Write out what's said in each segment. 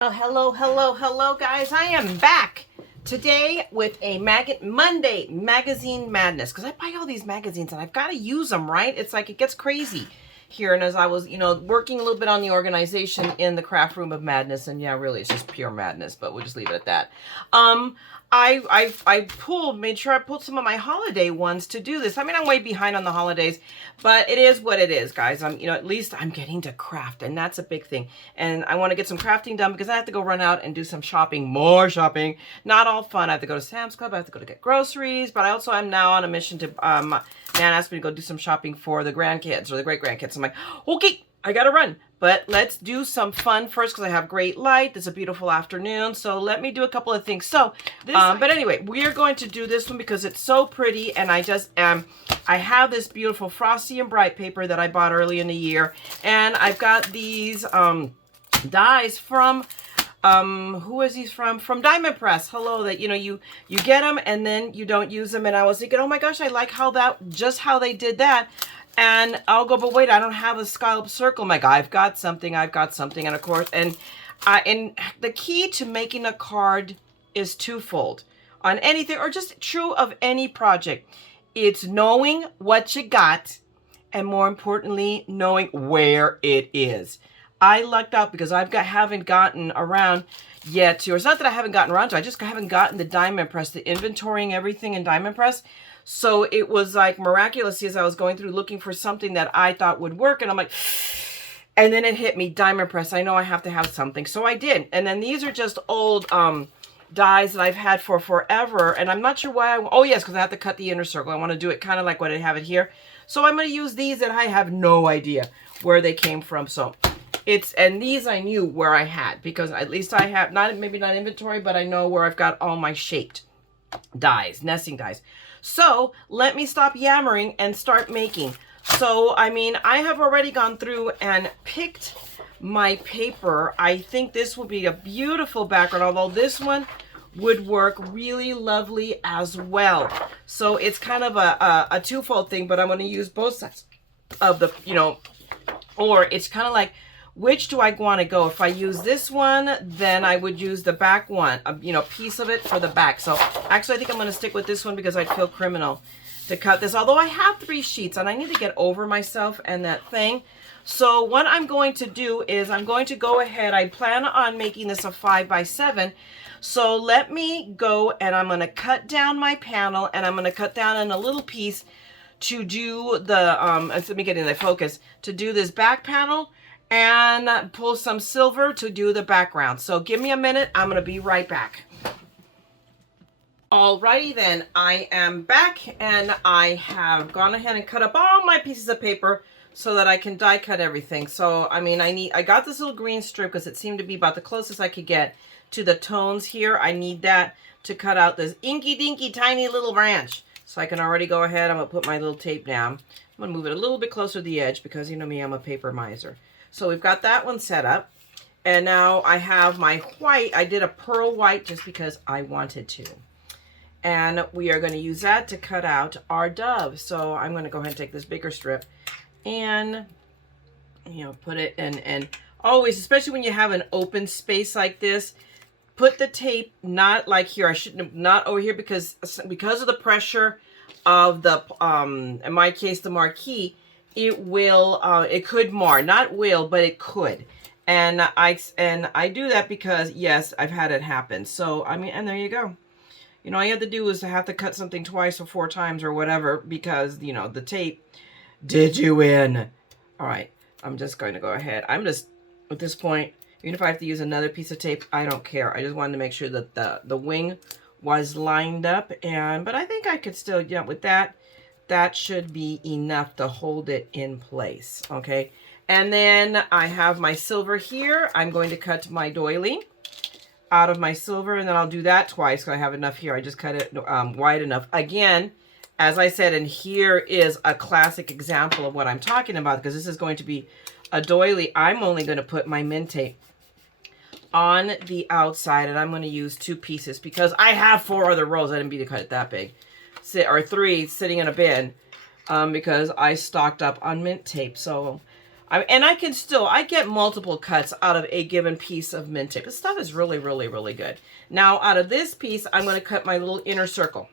Oh, hello, guys. I am back today with a Monday magazine madness because I buy all these magazines and I've got to use them, right? It's like it gets crazy here. And as I was, working a little bit on the organization in the craft room of madness, and yeah, really, it's just pure madness, but we'll just leave it at that. I made sure I pulled some of my holiday ones to do this. I mean, I'm way behind on the holidays, but it is what it is, guys. At least I'm getting to craft, and that's a big thing. And I want to get some crafting done because I have to go run out and do some shopping, more shopping. Not all fun. I have to go to Sam's Club. I have to go to get groceries, but I also am now on a mission to, Nan asked me to go do some shopping for the grandkids or the great grandkids. I'm like, okay, I gotta run. But let's do some fun first because I have great light. It's a beautiful afternoon. So let me do a couple of things. So, but anyway, we are going to do this one because it's so pretty. And I just I have this beautiful Frosty and Bright paper that I bought early in the year. And I've got these dies from, who is these from? From Diamond Press. Hello, that, you get them and then you don't use them. And I was thinking, oh my gosh, I like how how they did that. And I'll go, but wait, I don't have a scallop circle. I'm like, I've got something. And of course, and the key to making a card is twofold on anything, or just true of any project. It's knowing what you got, and more importantly, knowing where it is. I lucked out because haven't gotten around yet to, or it's not that I haven't gotten around to, I just haven't gotten the Diamond Press, the inventorying everything in Diamond Press. So it was like miraculous as I was going through looking for something that I thought would work. And I'm like, and then it hit me, Diamond Press. I know I have to have something. So I did. And then these are just old dies that I've had for forever. And I'm not sure why. Oh, yes, because I have to cut the inner circle. I want to do it kind of like what I have it here. So I'm going to use these that I have no idea where they came from. So and these I knew where I had, because at least I have, maybe not inventory, but I know where I've got all my shaped dies, nesting dies. So let me stop yammering and start making. So, I mean, I have already gone through and picked my paper. I think this will be a beautiful background, although this one would work really lovely as well. So it's kind of a twofold thing, but I'm going to use both sides of the, or it's kind of like, which do I want to go? If I use this one, then I would use the back one, piece of it for the back. So actually, I think I'm going to stick with this one because I'd feel criminal to cut this. Although I have 3 sheets and I need to get over myself and that thing. So what I'm going to do is I'm going to go ahead. I plan on making this a 5x7. So let me go and I'm going to cut down my panel, and I'm going to cut down in a little piece to do the, let me get in the focus, to do this back panel, and pull some silver to do the background. So give me a minute. I'm going to be right back. Alrighty then, I am back, and I have gone ahead and cut up all my pieces of paper so that I can die cut everything. So, I mean, I got this little green strip because it seemed to be about the closest I could get to the tones here. I need that to cut out this inky dinky tiny little branch. So I can already go ahead. I'm going to put my little tape down. I'm going to move it a little bit closer to the edge because, you know me, I'm a paper miser. So we've got that one set up. And now I have my white. I did a pearl white just because I wanted to. And we are going to use that to cut out our dove. So I'm going to go ahead and take this bigger strip and, put it in. And always, especially when you have an open space like this, put the tape not like here. I shouldn't have, not over here because of the pressure of the, in my case, the marquee. It will, it could mar, not will, but it could. And I do that because, yes, I've had it happen. So, I mean, and there you go. All you have to do is to have to cut something twice or 4 times or whatever because, the tape did you in. All right, I'm just going to go ahead. I'm just, at this point, even if I have to use another piece of tape, I don't care. I just wanted to make sure that the wing was lined up. But I think I could still, with that. That should be enough to hold it in place, okay? And then I have my silver here. I'm going to cut my doily out of my silver, and then I'll do that twice because I have enough here. I just cut it wide enough. Again, as I said, and here is a classic example of what I'm talking about, because this is going to be a doily. I'm only going to put my mint tape on the outside, and I'm going to use 2 pieces because I have 4 other rows. I didn't mean to cut it that big. Or 3 sitting in a bin because I stocked up on mint tape. So And I get multiple cuts out of a given piece of mint tape. This stuff is really, really, really good. Now, out of this piece, I'm going to cut my little inner circle.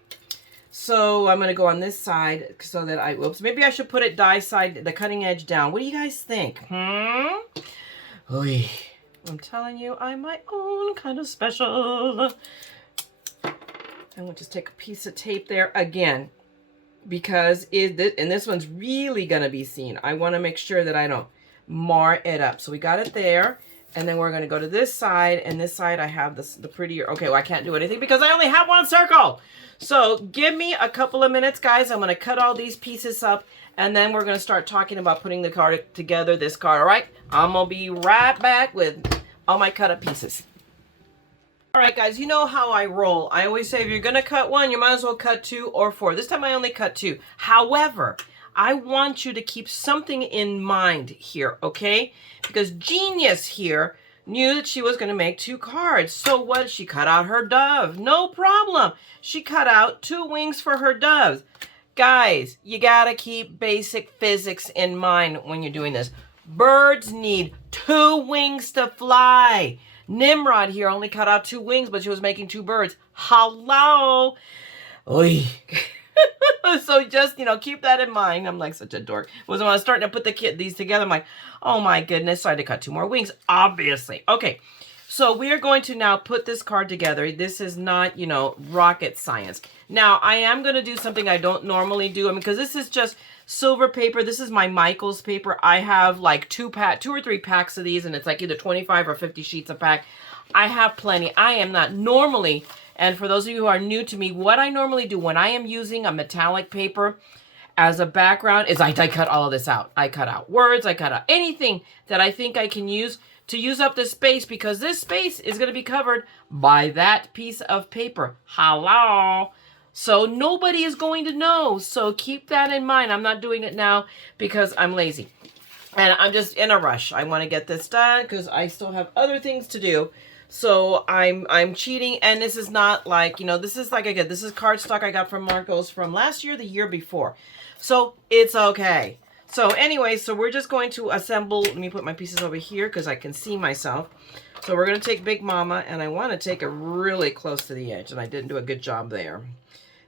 So I'm going to go on this side so that whoops, maybe I should put it die side, the cutting edge down. What do you guys think? Oy. I'm telling you, I'm my own kind of special. I will just take a piece of tape there again, because and this one's really going to be seen. I want to make sure that I don't mar it up. So we got it there. And then we're going to go to this side. And this side I have the prettier. Okay, well, I can't do anything because I only have one circle. So give me a couple of minutes, guys. I'm going to cut all these pieces up. And then we're going to start talking about putting the card together, this card. All right? I'm going to be right back with all my cut up pieces. All right, guys, you know how I roll. I always say if you're going to cut one, you might as well cut 2 or 4. This time I only cut 2. However, I want you to keep something in mind here, okay? Because Genius here knew that she was going to make 2 cards. So what? She cut out her dove. No problem. She cut out 2 wings for her doves. Guys, you got to keep basic physics in mind when you're doing this. Birds need 2 wings to fly. Nimrod here only cut out 2 wings, but she was making 2 birds. Hello. Oy. So just, keep that in mind. I'm like such a dork. When I was starting to put these together, I'm like, oh my goodness, so I had to cut 2 more wings, obviously. Okay, so we are going to now put this card together. This is not, rocket science. Now, I am going to do something I don't normally do. Because this is just silver paper. This is my Michaels paper. I have like 2 or 3 packs of these, and it's like either 25 or 50 sheets a pack. I have plenty. I am not normally... And for those of you who are new to me, what I normally do when I am using a metallic paper as a background is I cut all of this out. I cut out words. I cut out anything that I think I can use to use up this space, because this space is going to be covered by that piece of paper. Hello. So nobody is going to know. So keep that in mind. I'm not doing it now because I'm lazy. And I'm just in a rush. I want to get this done because I still have other things to do. So I'm cheating, and this is not like, this is like, again, this is cardstock I got from Marco's from last year, the year before. So it's okay. So anyway, so we're just going to assemble. Let me put my pieces over here because I can see myself. So we're going to take Big Mama, and I want to take it really close to the edge, and I didn't do a good job there.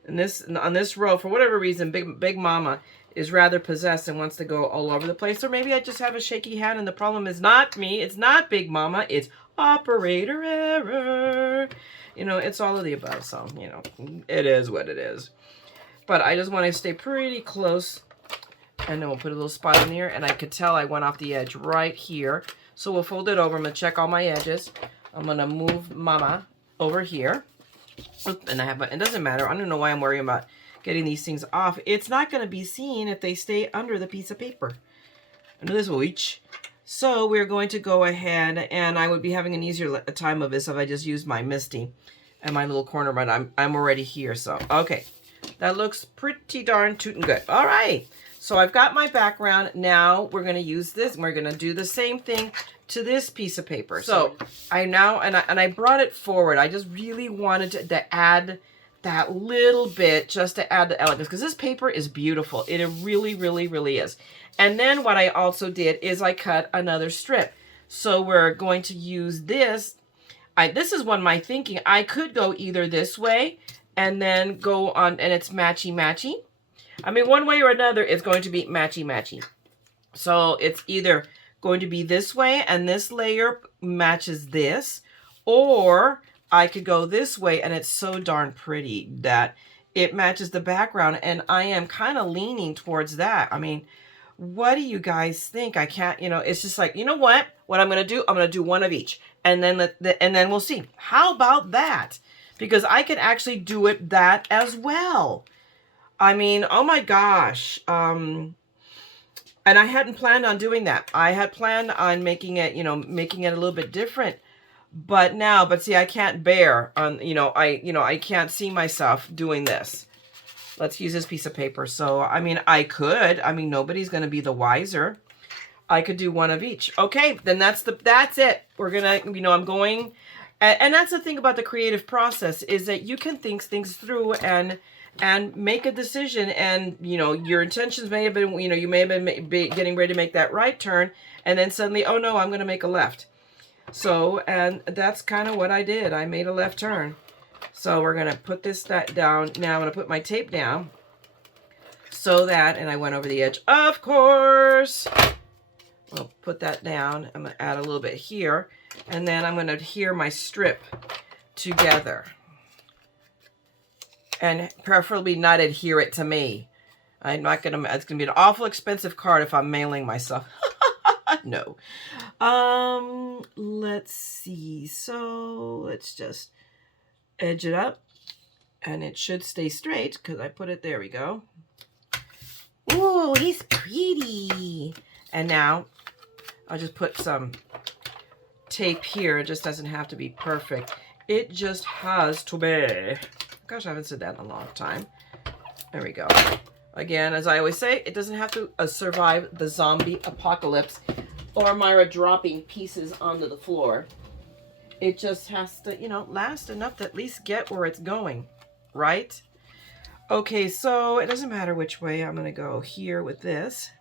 And on this row, for whatever reason, Big Mama is rather possessed and wants to go all over the place. Or maybe I just have a shaky hand, and the problem is not me. It's not Big Mama. It's operator error. It's all of the above. So, it is what it is. But I just want to stay pretty close. And then we'll put a little spot in here. And I could tell I went off the edge right here. So we'll fold it over. I'm going to check all my edges. I'm going to move Mama over here. And it doesn't matter. I don't know why I'm worrying about getting these things off. It's not going to be seen if they stay under the piece of paper. Under this reach. So we're going to go ahead, and I would be having an easier time of this if I just used my Misty and my little corner, but I'm already here. So, okay. That looks pretty darn tootin' good. All right. So I've got my background. Now we're going to use this. We're going to do the same thing to this piece of paper. So I brought it forward. I just really wanted to add that little bit just to add the elegance, because this paper is beautiful. It really, really, really is. And then what I also did is I cut another strip. So we're going to use this. This is one of my thinking. I could go either this way and then go on, and it's matchy-matchy. One way or another, it's going to be matchy-matchy. So it's either going to be this way, and this layer matches this, or I could go this way, and it's so darn pretty that it matches the background, and I am kind of leaning towards that. What do you guys think? I can't, it's just like, what I'm going to do? I'm going to do one of each, and then we'll see. How about that? Because I could actually do it that as well. Oh my gosh. And I hadn't planned on doing that. I had planned on making it, making it a little bit different. But see, I can't bear on, I can't see myself doing this. Let's use this piece of paper. So, I could. Nobody's going to be the wiser. I could do one of each. Okay, then that's it. We're going to, I'm going. And that's the thing about the creative process, is that you can think things through, and and make a decision. And, you know, your intentions may have been, you know, you may have been getting ready to make that right turn, and then suddenly, oh no, I'm going to make a left. So, and that's kind of what I did. I made a left turn. So we're going to put this down. Now I'm going to put my tape down so that, and I went over the edge, of course. I'll put that down. I'm going to add a little bit here, and then I'm going to adhere my strip together. And preferably not adhere it to me. I'm not going to, it's going to be an awful expensive card if I'm mailing myself. No. Let's see. So let's just edge it up, and it should stay straight because I put it, there we go. Ooh, he's pretty. And now I'll just put some tape here. It just doesn't have to be perfect. It just has to be. Gosh, I haven't said that in a long time. There we go. Again, as I always say, it doesn't have to survive the zombie apocalypse or Myra dropping pieces onto the floor. It just has to, you know, last enough to at least get where it's going, right? Okay, so it doesn't matter which way. I'm going to go here with this.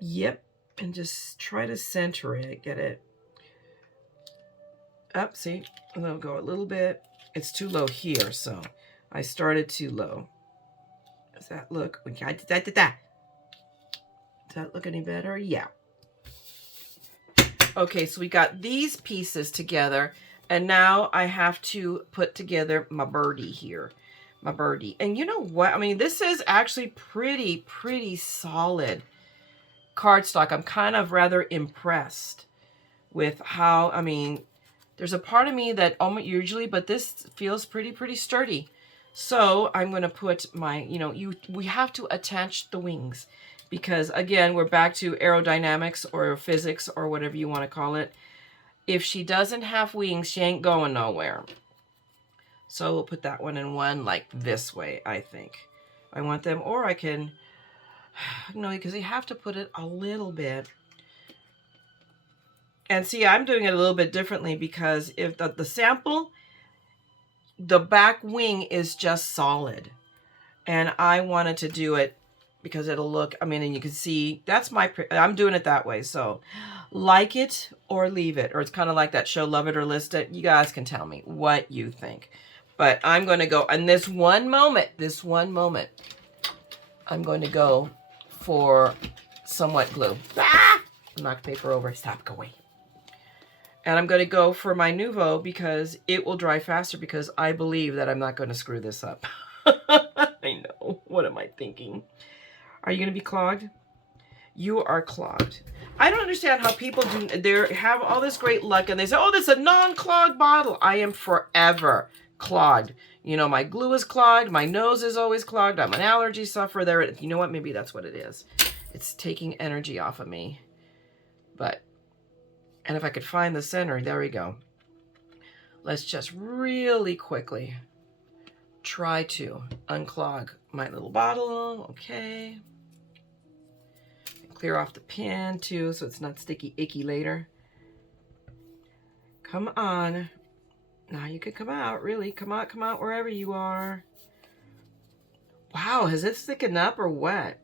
Yep, and just try to center it, get it up, see? And I'll go a little bit. It's too low here, so I started too low. Does that look? Does that look any better? Yeah. Okay, so we got these pieces together, and now I have to put together my birdie here. My birdie. And you know what? I mean, this is actually pretty solid cardstock. I'm kind of rather impressed with how, I mean, there's a part of me that almost usually, but this feels pretty sturdy. So I'm going to put my, you know, we have to attach the wings because again, we're back to aerodynamics or physics or whatever you want to call it. If she doesn't have wings, she ain't going nowhere. So we'll put that one in one like this way, I think. I want them, or I can, no, because you have to put it a little bit. And see, I'm doing it a little bit differently because if the sample, the back wing is just solid. And I wanted to do it because it'll look, I mean, and you can see, that's my, I'm doing it that way. So like it or leave it. Or it's kind of like that show, Love It or List It. You guys can tell me what you think. But I'm going to go, in this one moment, I'm going to go for some wet glue. Ah! Knock paper over. Stop, go away. And I'm going to go for my Nuvo because it will dry faster because I believe that I'm not going to screw this up. I know. What am I thinking? Are you going to be clogged? You are clogged. I don't understand how people have all this great luck and they say, oh, this is a non-clogged bottle. I am forever clogged. You know, my glue is clogged. My nose is always clogged. I'm an allergy sufferer. There, you know what? Maybe that's what it is. It's taking energy off of me. But, and if I could find the center, there we go. Let's just really quickly try to unclog my little bottle. Okay. Clear off the pin too, so it's not sticky, icky later. Come on. Now you can come out, really. Come out wherever you are. Wow, has it thickened up or what?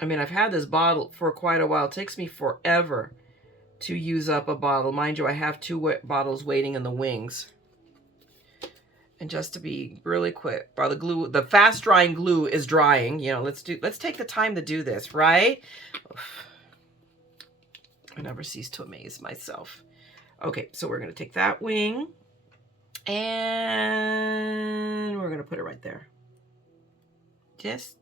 I mean, I've had this bottle for quite a while. It takes me forever to use up a bottle. Mind you, I have 2 bottles waiting in the wings. And just to be really quick, while the glue, the fast drying glue is drying, you know, let's take the time to do this, right? I never cease to amaze myself. Okay, so we're going to take that wing and we're going to put it right there. Just.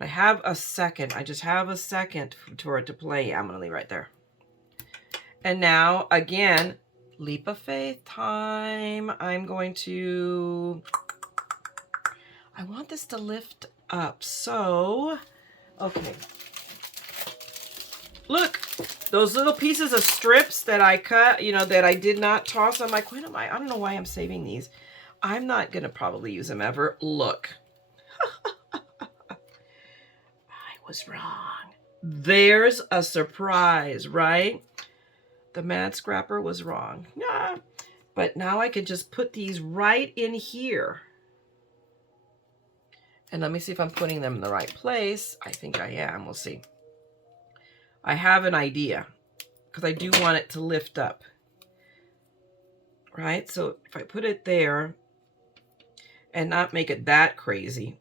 I have a second. I just have a second for it to play. I'm going to leave right there. And now, again, leap of faith time. I'm going to, I want this to lift up. So, okay. Look, those little pieces of strips that I cut, you know, that I did not toss. I'm like, when am I don't know why I'm saving these. I'm not going to probably use them ever. Look. I was wrong. There's a surprise, right? The Mad Scrapper was wrong. Yeah. But now I can just put these right in here. And let me see if I'm putting them in the right place. I think I am. We'll see. I have an idea because I do want it to lift up. Right? So if I put it there and not make it that crazy.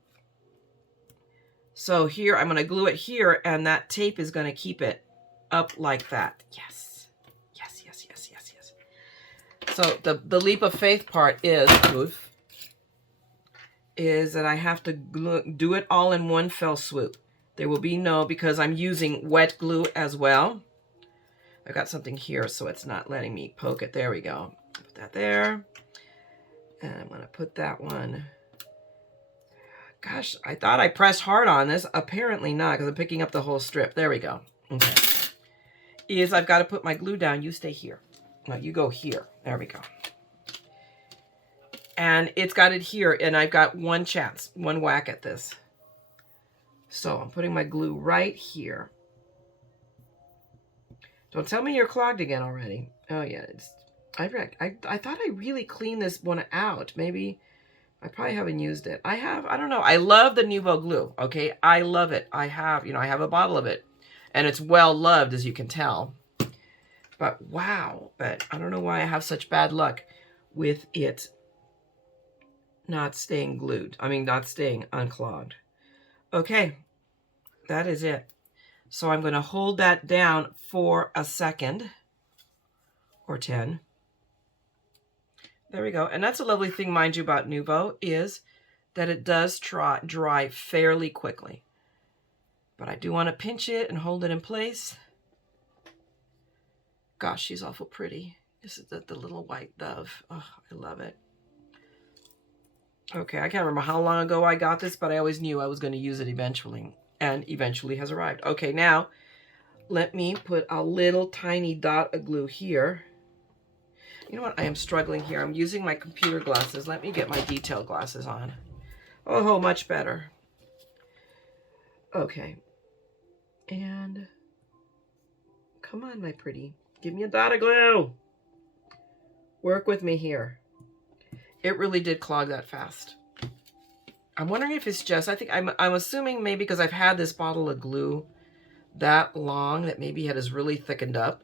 So here, I'm going to glue it here, and that tape is going to keep it up like that. Yes. Yes, yes, yes, yes, yes. So the leap of faith part is that I have to do it all in one fell swoop. There will be no, because I'm using wet glue as well. I got something here, so it's not letting me poke it. There we go. Put that there. And I'm going to put that one. Gosh, I thought I pressed hard on this. Apparently not, because I'm picking up the whole strip. There we go. Okay. I've got to put my glue down. You stay here. No, you go here. There we go. And it's got it here, and I've got one chance, one whack at this. So I'm putting my glue right here. Don't tell me you're clogged again already. Oh yeah, I thought I really cleaned this one out. Maybe I probably haven't used it. I don't know. I love the Nuvo glue. Okay, I love it. I have a bottle of it, and it's well loved, as you can tell. But wow, but I don't know why I have such bad luck with it not staying glued. I mean, not staying unclogged. Okay, that is it. So I'm going to hold that down for a second or 10. There we go. And that's a lovely thing, mind you, about Nuvo is that it does dry fairly quickly. But I do want to pinch it and hold it in place. Gosh, she's awful pretty. This is the little white dove. Oh, I love it. Okay, I can't remember how long ago I got this, but I always knew I was going to use it eventually. And eventually has arrived. Okay, now let me put a little tiny dot of glue here. You know what? I am struggling here. I'm using my computer glasses. Let me get my detail glasses on. Oh, much better. Okay. And come on, my pretty. Give me a dot of glue. Work with me here. It really did clog that fast. I'm wondering if it's just, I think I'm assuming maybe because I've had this bottle of glue that long that maybe it has really thickened up.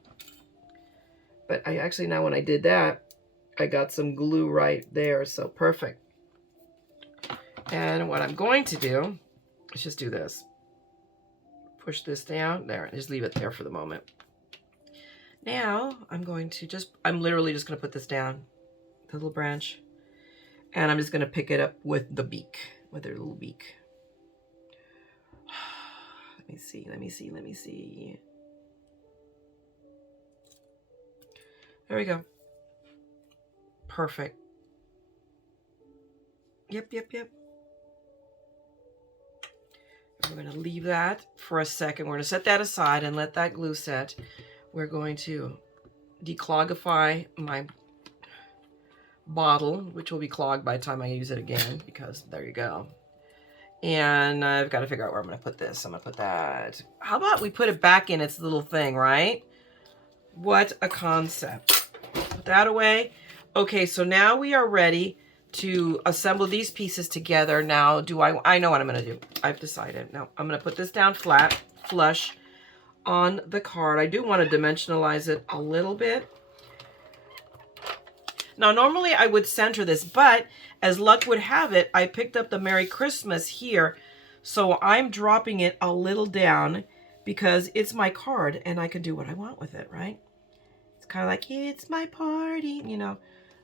But I actually, now when I did that, I got some glue right there. So perfect. And what I'm going to do, let's just do this. Push this down there. Just leave it there for the moment. Now I'm going to I'm literally just going to put this down, the little branch. And I'm just going to pick it up with the beak, with her little beak. Let me see, let me see, let me see. There we go. Perfect. Yep, yep, yep. We're going to leave that for a second. We're going to set that aside and let that glue set. We're going to declogify my bottle, which will be clogged by the time I use it again, because there you go. And I've got to figure out where I'm going to put this. I'm going to put that. How about we put it back in its little thing, right? What a concept. Put that away. Okay, so now we are ready to assemble these pieces together. Now, I know what I'm going to do. I've decided. Now, I'm going to put this down flat, flush on the card. I do want to dimensionalize it a little bit. Now, normally I would center this, but as luck would have it, I picked up the Merry Christmas here. So I'm dropping it a little down because it's my card and I can do what I want with it, right? It's kind of like, it's my party, you know.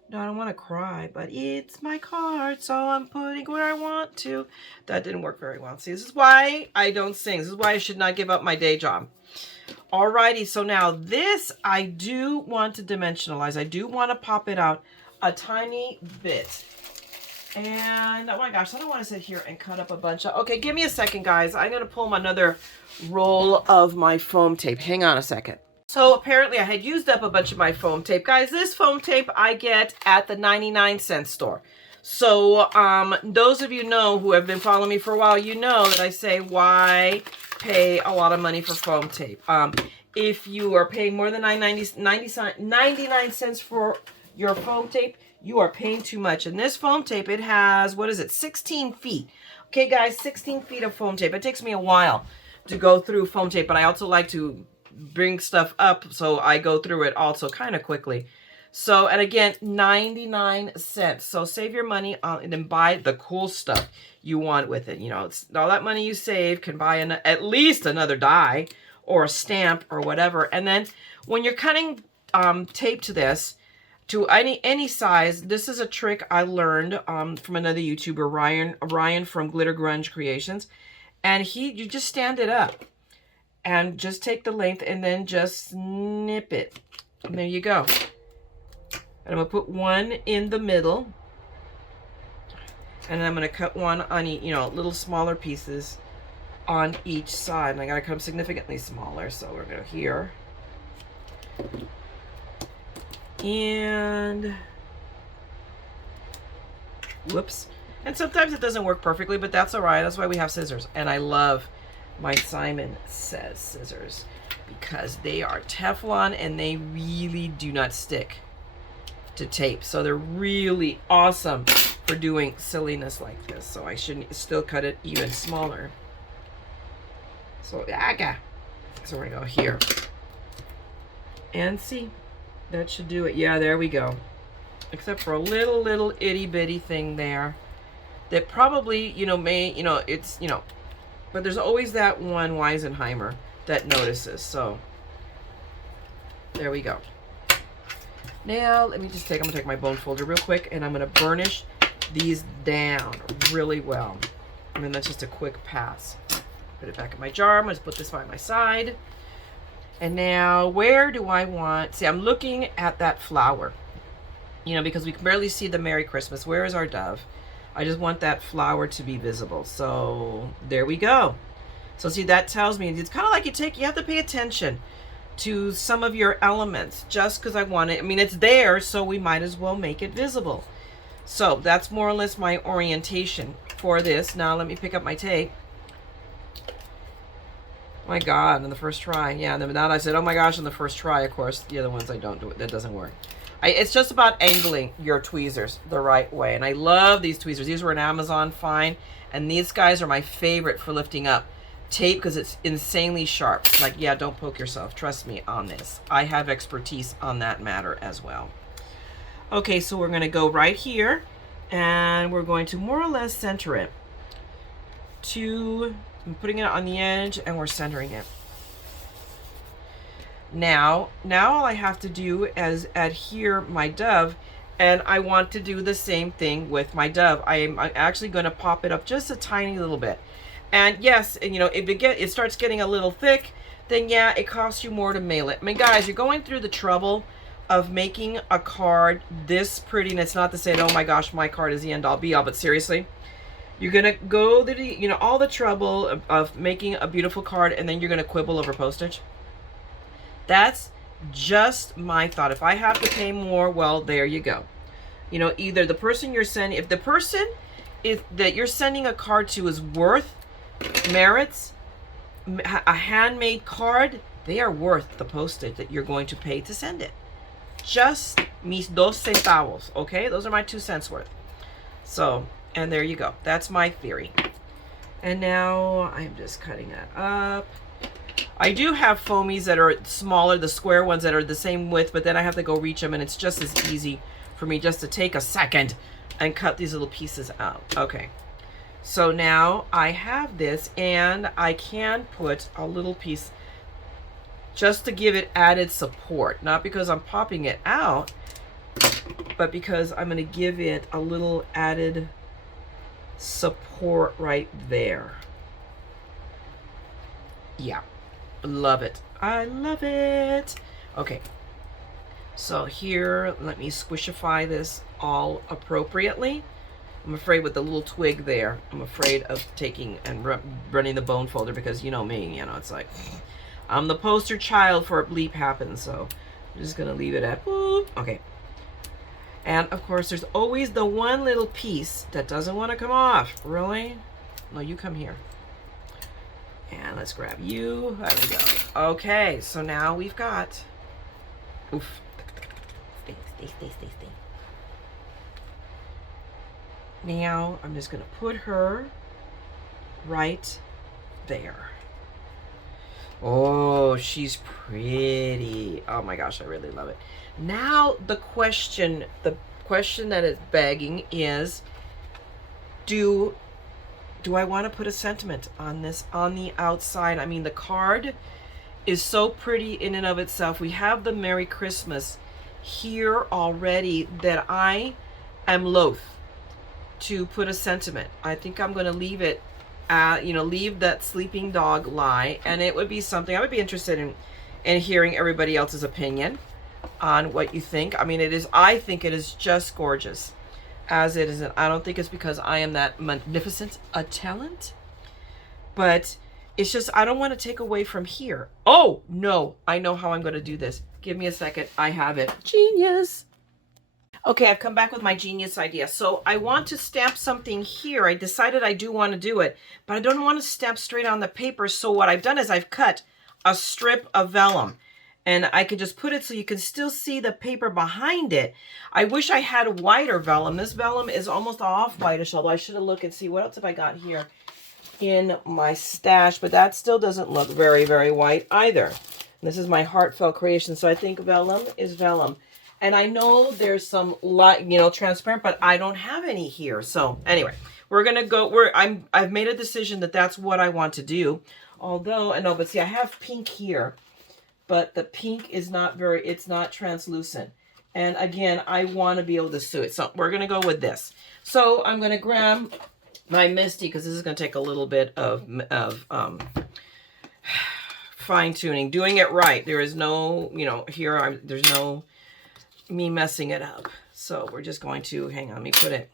No, I don't want to cry, but it's my card, so I'm putting where I want to. That didn't work very well. See, this is why I don't sing. This is why I should not give up my day job. Alrighty, so now this I do want to dimensionalize. I do want to pop it out a tiny bit. And oh my gosh, I don't want to sit here and cut up a bunch of, okay, give me a second, guys. I'm going to pull another roll of my foam tape. Hang on a second. So apparently I had used up a bunch of my foam tape. Guys, this foam tape I get at the 99-cent store. So those of you who have been following me for a while, you know that I say, why pay a lot of money for foam tape? If you are paying more than 99 cents for your foam tape, you are paying too much. And this foam tape, it has, what is it, 16 feet. Okay, guys, 16 feet of foam tape. It takes me a while to go through foam tape, but I also like to bring stuff up, so I go through it also kind of quickly. So, and again, 99 cents. So save your money and then buy the cool stuff you want with it. You know, it's all that money you save can buy at least another die or a stamp or whatever. And then when you're cutting tape to this, to any size, this is a trick I learned from another YouTuber, Ryan from Glitter Grunge Creations. And you just stand it up and just take the length and then just snip it. And there you go. And I'm going to put one in the middle. And then I'm going to cut one on each, you know, little smaller pieces on each side. And I got to cut them significantly smaller. So we're going to go here. And whoops. And sometimes it doesn't work perfectly, but that's all right. That's why we have scissors. And I love my Simon Says scissors because they are Teflon and they really do not stick to tape. So they're really awesome for doing silliness like this. So I should still cut it even smaller. So we're gonna go here. And see, that should do it. Yeah, there we go. Except for a little itty bitty thing there that probably, you know, it's, you know, but there's always that one Weisenheimer that notices. So there we go. Now let me just I'm gonna take my bone folder real quick and I'm gonna burnish these down really well. And then that's just a quick pass. Put it back in my jar. I'm gonna put this by my side. And now where do I want, see, I'm looking at that flower, you know, because we can barely see the Merry Christmas. Where is our dove? I just want that flower to be visible. So there we go. So see, that tells me it's kind of like you have to pay attention to some of your elements just because I want it. I mean, it's there, so we might as well make it visible. So that's more or less my orientation for this. Now let me pick up my tape. My God, on the first try. Yeah, and then now I said, oh my gosh, on the first try. Of course, the other ones I don't do it. That doesn't work. It's just about angling your tweezers the right way. And I love these tweezers. These were an Amazon find. And these guys are my favorite for lifting up tape because it's insanely sharp. Like, yeah, don't poke yourself. Trust me on this. I have expertise on that matter as well. Okay, so we're going to go right here. And we're going to more or less center it. I'm putting it on the edge and we're centering it. Now all I have to do is adhere my dove, and I want to do the same thing with my dove. I'm actually going to pop it up just a tiny little bit. And yes, you know, if it starts getting a little thick, then yeah, it costs you more to mail it. I mean, guys, you're going through the trouble of making a card this pretty, and it's not to say, oh my gosh, my card is the end all be all, but seriously, you're gonna go all the trouble of making a beautiful card, and then you're gonna quibble over postage. That's just my thought. If I have to pay more, well, there you go. You know, either the person you're sending, if the person that you're sending a card to is merits a handmade card, they are worth the postage that you're going to pay to send it. Just mis 2 centavos, okay? Those are my 2 cents worth. So, and there you go. That's my theory. And now I'm just cutting that up. I do have foamies that are smaller, the square ones that are the same width, but then I have to go reach them, and it's just as easy for me just to take a second and cut these little pieces out. Okay. So now I have this, and I can put a little piece just to give it added support. Not because I'm popping it out, but because I'm going to give it a little added support right there. Yeah. Love it. I love it. Okay. So here, let me squishify this all appropriately. I'm afraid with the little twig there, I'm afraid of taking and running the bone folder because you know me, you know, it's like, I'm the poster child for a bleep happens, so I'm just going to leave it at, boop. Okay. And of course, there's always the one little piece that doesn't want to come off. Really? No, you come here. And let's grab you. There we go. Okay, so now we've got, oof. Stay. Now I'm just going to put her right there. Oh, she's pretty. Oh my gosh, I really love it. Now the question that is begging is, do I want to put a sentiment on this on the outside? I mean, the card is so pretty in and of itself. We have the Merry Christmas here already that I am loath to put a sentiment. I think I'm going to leave it leave that sleeping dog lie, and it would be something I would be interested in hearing everybody else's opinion on what you think. I mean, I think it is just gorgeous as it is. I don't think it's because I am that magnificent a talent, but it's just, I don't want to take away from here. Oh no, I know how I'm going to do this. Give me a second. I have it. Genius. Okay, I've come back with my genius idea. So I want to stamp something here. I decided I do want to do it, but I don't want to stamp straight on the paper. So what I've done is I've cut a strip of vellum, and I could just put it so you can still see the paper behind it. I wish I had whiter vellum. This vellum is almost off-whitish, although I should have looked and see what else have I got here in my stash, but that still doesn't look very, very white either. And this is my heartfelt creation, so I think vellum is vellum. And I know there's some light, transparent, but I don't have any here. So anyway, we're gonna go. I've made a decision that that's what I want to do. Although I know, but see, I have pink here, but the pink is it's not translucent. And again, I want to be able to sew it. So we're gonna go with this. So I'm gonna grab my Misty, because this is gonna take a little bit of fine tuning, doing it right. There is no, there's no me messing it up. So we're just going to, hang on, let me put it,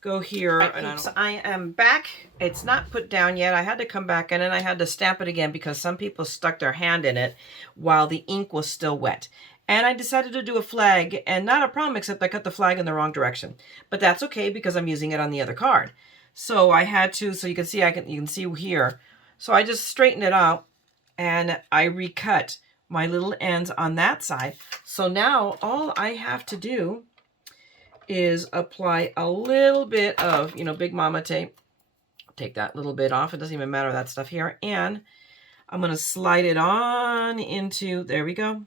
go here. And I am back. It's not put down yet. I had to come back and then I had to stamp it again because some people stuck their hand in it while the ink was still wet. And I decided to do a flag, and not a problem, except I cut the flag in the wrong direction. But that's okay because I'm using it on the other card. So I had to, so you can see, you can see here. So I just straightened it out and I recut my little ends on that side. So now all I have to do is apply a little bit of, Big Mama tape. Take that little bit off. It doesn't even matter, that stuff here. And I'm going to slide it on into, there we go,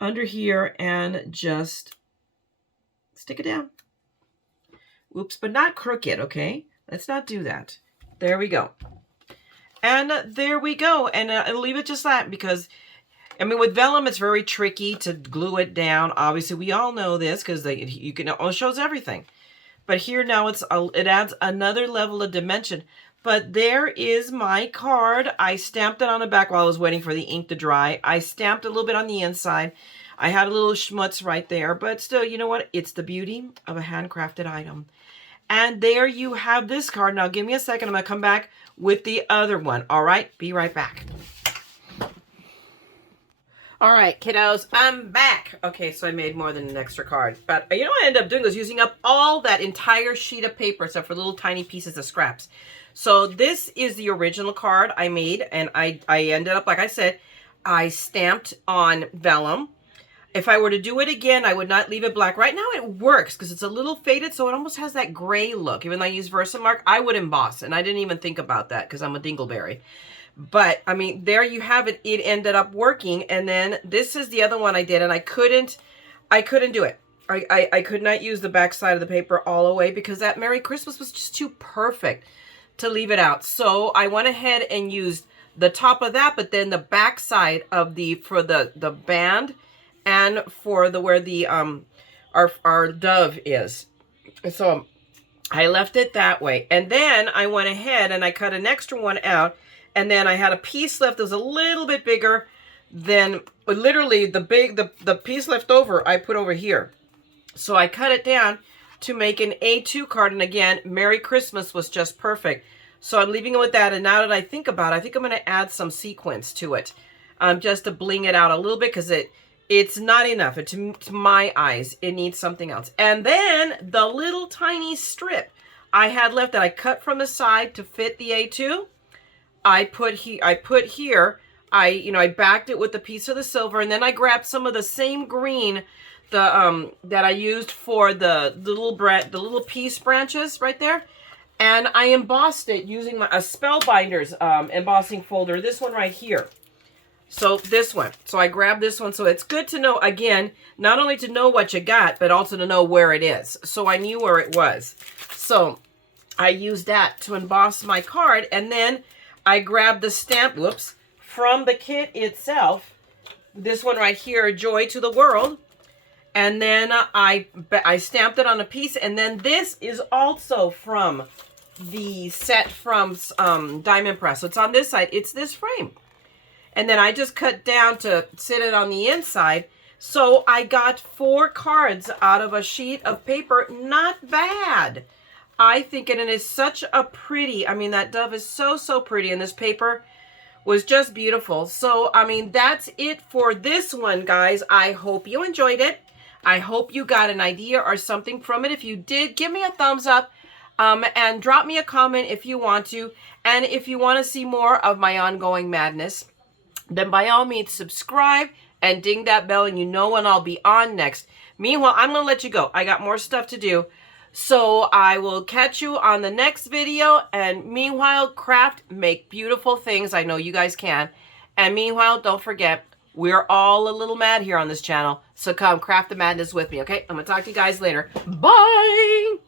under here, and just stick it down. Oops, but not crooked, okay? Let's not do that. There we go. And there we go. And I'll leave it just that because, I mean, with vellum, it's very tricky to glue it down. Obviously, we all know this because it shows everything. But here now it adds another level of dimension. But there is my card. I stamped it on the back while I was waiting for the ink to dry. I stamped a little bit on the inside. I had a little schmutz right there. But still, you know what? It's the beauty of a handcrafted item. And there you have this card. Now, give me a second. I'm going to come back with the other one. All right? Be right back. All right, kiddos, I'm back. Okay, so I made more than an extra card. But you know what I ended up doing was using up all that entire sheet of paper except for little tiny pieces of scraps. So this is the original card I made, and I ended up, like I said, I stamped on vellum. If I were to do it again, I would not leave it black. Right now it works because it's a little faded, so it almost has that gray look. Even though I use Versamark, I would emboss, and I didn't even think about that because I'm a dingleberry. But, I mean, there you have it. It ended up working, and then this is the other one I did, and I couldn't do it. I could not use the back side of the paper all the way because that Merry Christmas was just too perfect to leave it out. So I went ahead and used the top of that, but then the back side of for the band and for where the our dove is. So I left it that way. And then I went ahead and I cut an extra one out, and then I had a piece left that was a little bit bigger than literally the piece left over I put over here. So I cut it down to make an A2 card, and again, Merry Christmas was just perfect. So I'm leaving it with that, and now that I think about it, I think I'm going to add some sequins to it, just to bling it out a little bit, because it's not enough. To my eyes, it needs something else. And then the little tiny strip I had left that I cut from the side to fit the A2, I put here, I backed it with a piece of the silver, and then I grabbed some of the same green that I used for the little piece branches right there, and I embossed it using a Spellbinders embossing folder. This one right here. So this one. So I grabbed this one. So it's good to know, again, not only to know what you got, but also to know where it is. So I knew where it was. So I used that to emboss my card. And then I grabbed the stamp, whoops, from the kit itself. This one right here, Joy to the World. And then I stamped it on a piece. And then this is also from the set from Diamond Press. So it's on this side. It's this frame. And then I just cut down to sit it on the inside. So I got 4 cards out of a sheet of paper. Not bad. I think, and it is such a pretty, I mean, that dove is so, so pretty. And this paper was just beautiful. So, I mean, that's it for this one, guys. I hope you enjoyed it. I hope you got an idea or something from it. If you did, give me a thumbs up. And drop me a comment if you want to. And if you want to see more of my ongoing madness, then by all means subscribe and ding that bell, and you know when I'll be on next. Meanwhile, I'm going to let you go. I got more stuff to do. So I will catch you on the next video. And meanwhile, craft, make beautiful things. I know you guys can. And meanwhile, don't forget, we're all a little mad here on this channel. So come craft the madness with me, okay? I'm going to talk to you guys later. Bye!